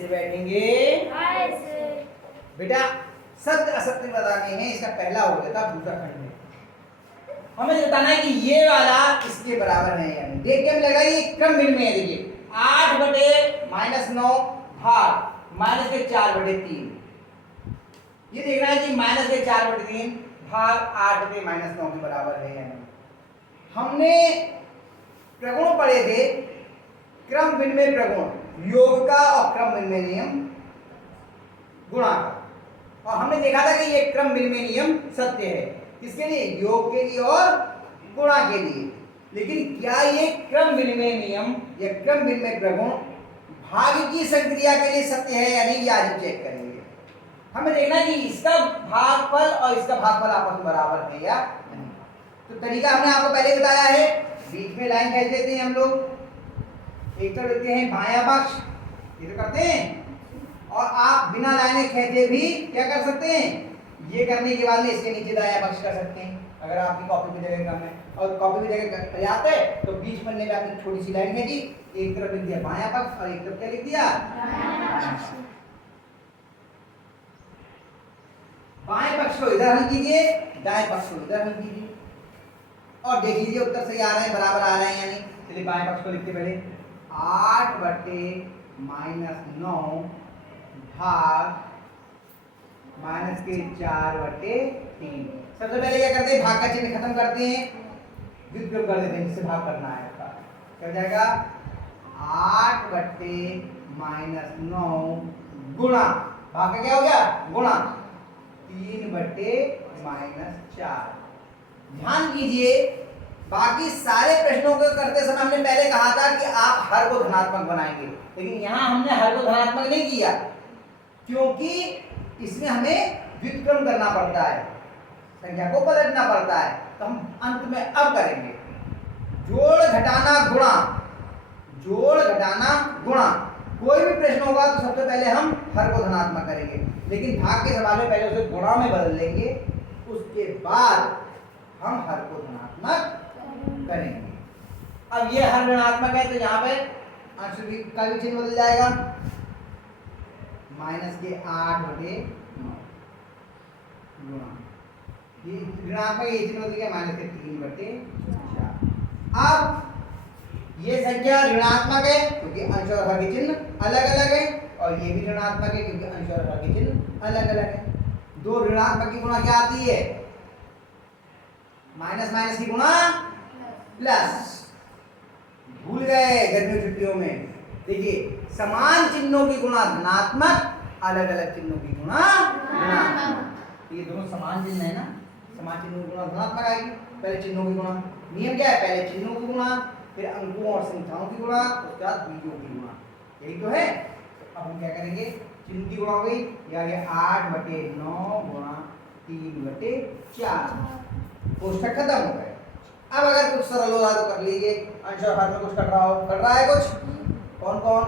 कैसे बैठेंगे? ऐसे। बेटा सत्य असत्य बताने हैं, इसका पहला हो गया था दूसरा खंड में। हमें बताना है कि ये वाला इसके बराबर है या नहीं। देख के हम लगाइए क्रम भिन्न में है। देखिए 8/-9 भाग -4/3। ये देखना है कि -4/3 भाग 8/-9 के बराबर है या नहीं। हमने प्रगुण पढ़े थे, क्रम भिन्न में प्रगुण योग का और क्रम भिन्न में नियम गुणा का। और हमने देखा था कि ये क्रम भिन्न में नियम सत्य है, किसके लिए? योग के लिए और गुणा के लिए। लेकिन क्या ये क्रम भिन्न में नियम या क्रम भिन्न में प्रगुण भाग की संक्रिया के लिए सत्य है या नहीं, ये आज हम चेक करेंगे। हमें देखना है कि इसका भागफल और इसका भागफल आपस में बराबर है या नहीं। तो तरीका हमने आपको पहले बताया है, बीच में लाइन खींच देते हैं हम लोग, एक तरफ देते हैं बायां पक्ष, ये तो करते हैं, और आप बिना लाइनें खींचे भी क्या कर सकते हैं, ये करने के बाद में इसके नीचे दायां पक्ष कर सकते हैं। अगर आपकी कॉपी की जगह कम है और कॉपी की जगह प्रयाप्त है तो बीच पन्ने में आपने छोटी सी लाइन खींची, एक तरफ लिख दिया बायां पक्ष और एक तरफ क्या लिख दिया, बाएं पक्ष को इधर हल कीजिए, दाएं पक्ष को इधर हल कीजिए और देख लीजिए उत्तर सही आ रहे हैं, बराबर आ रहे हैं या नहीं। चलिए बाएं पक्ष को लिखते पहले 8/-9 भाग -4/3। सबसे पहले क्या करते हैं, भाग का चिन्ह खत्म करते हैं, व्युत्क्रम कर देते हैं, जिससे भाग करना है आपका क्या हो जाएगा 8/-9 गुणा, भाग का क्या हो गया गुणा 3/-4। ध्यान कीजिए, बाकी सारे प्रश्नों को करते समय हमने पहले कहा था कि आप हर को धनात्मक बनाएंगे, लेकिन यहां हमने हर को धनात्मक नहीं किया, क्योंकि इसमें हमें व्युत्क्रम करना पड़ता है, संख्या को पलटना पड़ता है। तो हम अंत में अब करेंगे जोड़ घटाना गुणा, जोड़ घटाना गुणा। कोई भी प्रश्न होगा तो सबसे पहले हम हर को धनात्मक करेंगे, लेकिन भाग के सवाल में पहले उसे गुणा में बदल देंगे, उसके बाद हम हर को धनात्मक करेंगे। अब ये हर ऋणात्मक है तो यहाँ पे अंश का भी चिन्ह बदल जाएगा, -8/9 गुणा, ये ऋणात्मक ये चिन्ह बदल गया -3/4। अब ये संख्या ऋणात्मक है क्योंकि अंश और हर के चिन्ह अलग अलग है, और ये भी ऋणात्मक है क्योंकि अंश और हर के चिन्ह अलग अलग है। दो ऋणात्मक की गुणा क्या आती है, माइनस माइनस की गुणा प्लस। भूल गए गर्मी छुट्टियों में, देखिए समान चिन्हों की गुणा धनात्मक, अलग अलग चिन्हों की गुणा ऋणात्मक। ये दोनों समान चिन्ह है ना, समान चिन्हों की गुणा धनात्मक आएगी। पहले चिन्हों की गुणा, नियम क्या है, पहले चिन्हों की गुणा, फिर अंकों और संख्याओं की गुणा, उसके बाद बीजों की गुणा, यही तो है। तो अब हम क्या करेंगे, चिन्ह की गुणा हो गई, ये आ गया 8/9 गुणा 3/4, कोष्ठक खत्म हो गए। अब अगर कुछ सरल हो रहा तो कर लीजिए, अंश और हर में कुछ कर रहा हो, कर रहा है कुछ, कौन कौन,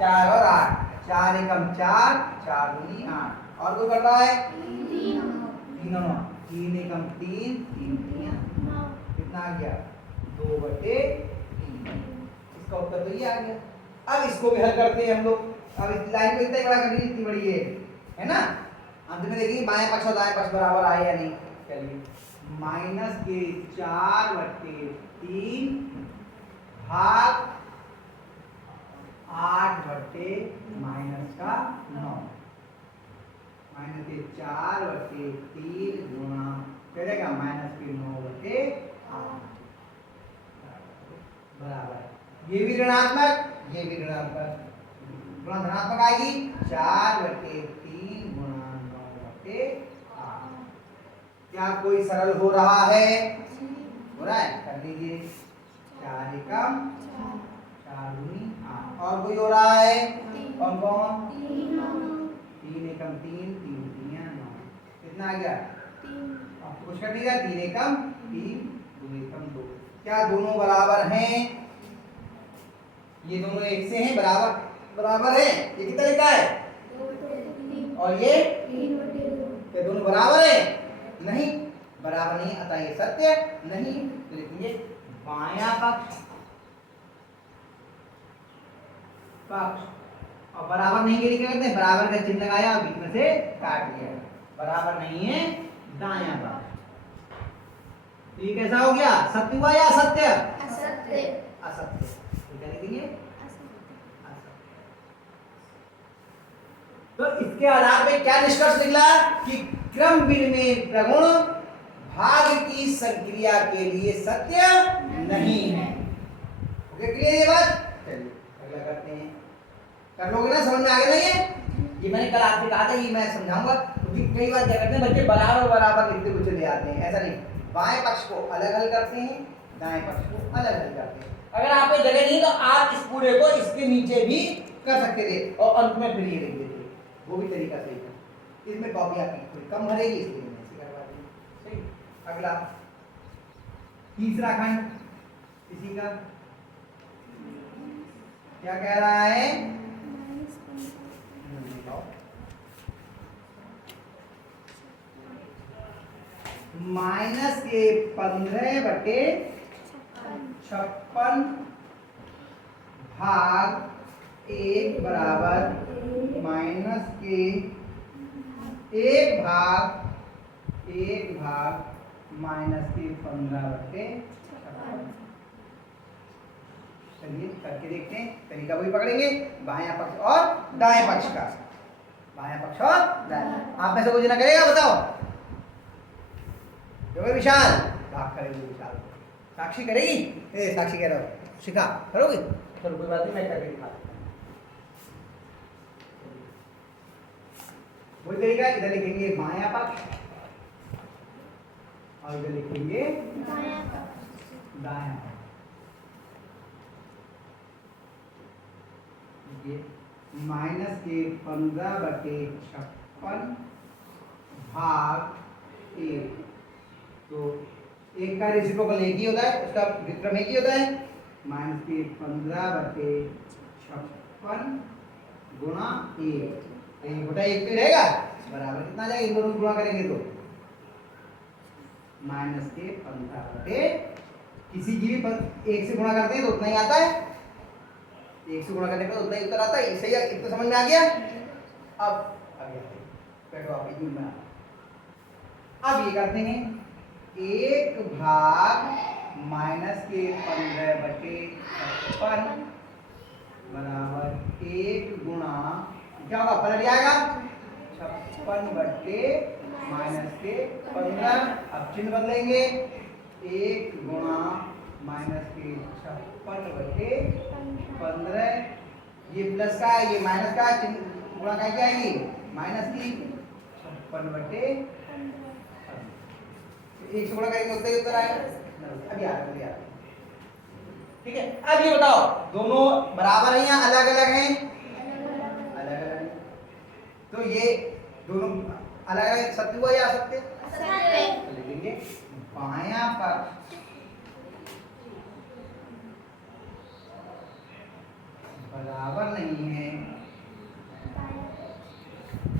4 और 8, 4 एकम 4, 4 दूनी 8, और कोई कर रहा है 3 एकम 3, 3 दूनी 9, कितना आ गया 2/3। इसका उत्तर तो ये आ गया। अब इसको भी हल करते हैं हम लोग। अब इस लाइन को इतना बड़ा कर लीजिए, इतनी बड़ी है ना। अंत में देखिए बाएं पक्ष और दाएं पक्ष बराबर आए या नहीं। चलिए -4/3 भाग 8/-9, -4/3 गुणा करेगा -9/8 बराबर, ये भी ऋणात्मक, ये भी ऋणात्मक, गुणा धनात्मक आएगी 4/3 गुणा 9/8। क्या कोई सरल हो रहा है, हो रहा है, कर लीजिए, 4 एकम 4 दूनी 8, और कोई हो रहा है, कौन कौन, 3 एकम 3, 3 दूनी 9, कितना आ गया, आपको कुछ कर दीजिए, 3 एकम 3, 2 एकम 2। क्या दोनों बराबर हैं, ये दोनों एक से हैं, बराबर बराबर है, ये कितना लिखा है, और ये क्या दोनों बराबर है, नहीं बराबर नहीं, अतः ये सत्य नहीं। तो लिखिए बायां पक्ष और बराबर नहीं के लिए क्या करते हैं, बराबर का चिन्ह लगाया और बीच में से काट लिया, बराबर नहीं है दायां बाएं। ये कैसा हो गया, सत्य हुआ या असत्य? असत्य। असत्य। तो क्या लिखेंगे, तो इसके आधार पे क्या निष्कर्ष निकला कि क्रम विनिमय प्रगुण भाग की संक्रिया के लिए सत्य नहीं है। ओके, क्लियर ये बात? चलिए अगला करते हैं। कर लोगे ना, समझ में आ गया ना ये मैंने कल आपसे कहा था, ये मैं समझाऊंगा क्योंकि कई बार क्या करते हैं बच्चे बराबर बराबर लिखते हुए चले आते हैं। ऐसा नहीं, बाएं पक्ष को अलग हल करते हैं, दाएं पक्ष को अलग हल करते हैं। अगर आप पे जगह नहीं तो आप इस पूरे को इसके नीचे भी कर सकते थे और अंत में फिर ये लिख देते, वो भी तरीका सही था। इसमें कॉपी आपकी थोड़ी कम भरेगी, इसलिए मैं ऐसे करवा दी। सही। अगला तीसरा खंड इसी का क्या कह रहा है, माइनस के 15/56 भाग 1 बराबर माइनस के 1 भाग माइनस के 15/56। चलिए करके देखते हैं, तरीका वही पकड़ेंगे, बायां पक्ष और दाएं पक्ष का। बायां पक्ष और दाएं, आप में से कोई जना करेगा, बताओ? जो विशाल भाग करेगी, विशाल साक्षी करेगी। ए साक्षी कह रहा हो, शिखा करोगी? चलो कोई बात नहीं, मैं करके दिखा देता हूं। वही तरीका, इधर लिखेंगे बायां पक्ष और इधर लिखेंगे दायां पक्ष। माइनस के 15/56 भाग 1, तो एक का रेसिप्रोकल एक ही होता है, उसका व्युत्क्रम एक ही होता है। माइनस के 15/56 गुणा 1, 1/1 पे रहेगा, बराबर कितना आ जाएगा, इन दोनों को गुणा करेंगे तो माइनस के 15/, किसी की भी 1 से गुणा करते हैं तो उतना ही आता है, 1 से गुणा करने पर उतना ही उत्तर आता है। सही है, इतना समझ में आ गया? अब आगे बैठो आप एक में। अब ये करते हैं 1 भाग माइनस के 15/56 बराबर 1 गुणा क्या होगा, पलट जाएगा 56 माइनस के 15। अब चिन्ह बदलेंगे, 1 गुणा माइनस के 56/15, ये प्लस का है, ये माइनस का, चिन्ह गुणा क्या आएगी, माइनस की 56/15। 1 से गुणा करेंगे उतना ही उत्तर आएगा। अभी आ ठीक है। अब ये बताओ, दोनों बराबर हैं या अलग अलग हैं? अलग अलग हैं। तो ये दोनों अलग अलग सत्य हुआ या असत्य? असत्य। लिखेंगे बायां पक्ष बराबर नहीं है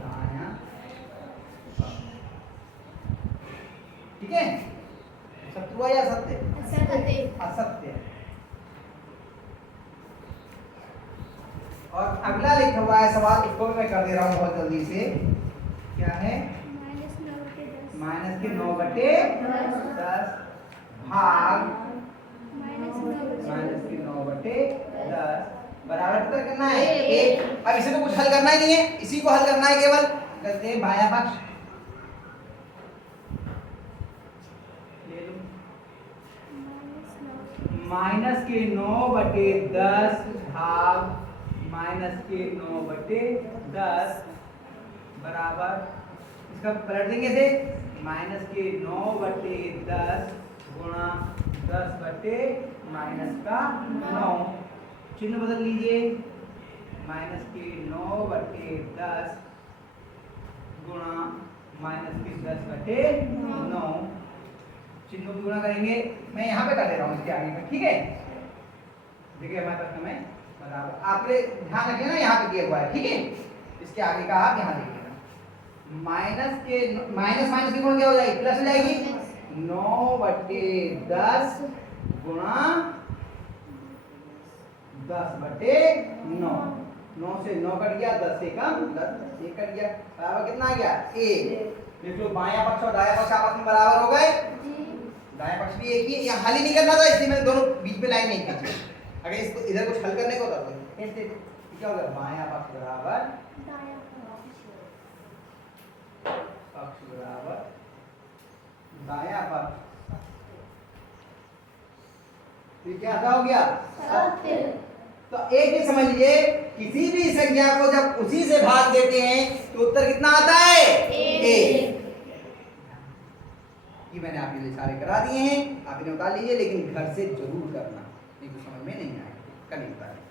दायां पक्ष। ठीक है, सत्य हुआ या असत्य? असत्य। असत्य। और अगला लिखा हुआ है सवाल, इसको भी मैं कर दे रहा हूं बहुत जल्दी से। क्या है, माइनस के 9/10 भाग माइनस के 9/10 बराबर कितना करना है, 1। अब इसे तो कुछ हल करना ही नहीं है, इसी को हल करना है केवल। करते हैं बायां पक्ष, ले लो माइनस के 9/10 भाग माइनस के 9/10 बराबर, इसका पलट देंगे से, माइनस के 9/10 गुणा 10/ माइनस का 9, चिन्ह बदल लीजिए, माइनस के 9/10 गुणा माइनस के 10/9, चिन्हों की गुणा करेंगे। मैं यहाँ पे कर दे रहा हूँ इसके आगे में, ठीक है? देखिए हमारे पास में बराबर, आपने ध्यान रखिए ना, यहाँ पे दिया हुआ है, ठीक है? इसके आगे का आप यहाँ देखिएगा, माइनस के माइनस माइनस की गुणा क्या हो जाएगी, प्लस हो जाएगी। 9/10 गुणा 10/9, 9 से 9 कट गया, 10 से कम 10 1 कट गया, बराबर कितना आ गया 1। देख लो बायां पक्ष और दायां पक्ष आपस में बराबर हो गए, दायां पक्ष भी एक ही है, यहाँ हल ही नहीं करना था इसलिए मैंने दोनों बीच में लाइन नहीं खींची। अगर इसको इधर कुछ हल करने को होता तो ऐसे क्या होगा, बायां पक्ष बराबर दायां पक्ष, ये क्या हो गया सत्य। तो एक ही समझ लीजिए, किसी भी संख्या को जब उसी से भाग देते हैं तो उत्तर कितना आता है 1। ये मैंने आपके लिए सारे करा दिए हैं, आप इन्हें उतार लीजिए, लेकिन घर से जरूर करना, नहीं तो समझ में नहीं आएगा, कल ही उतारें।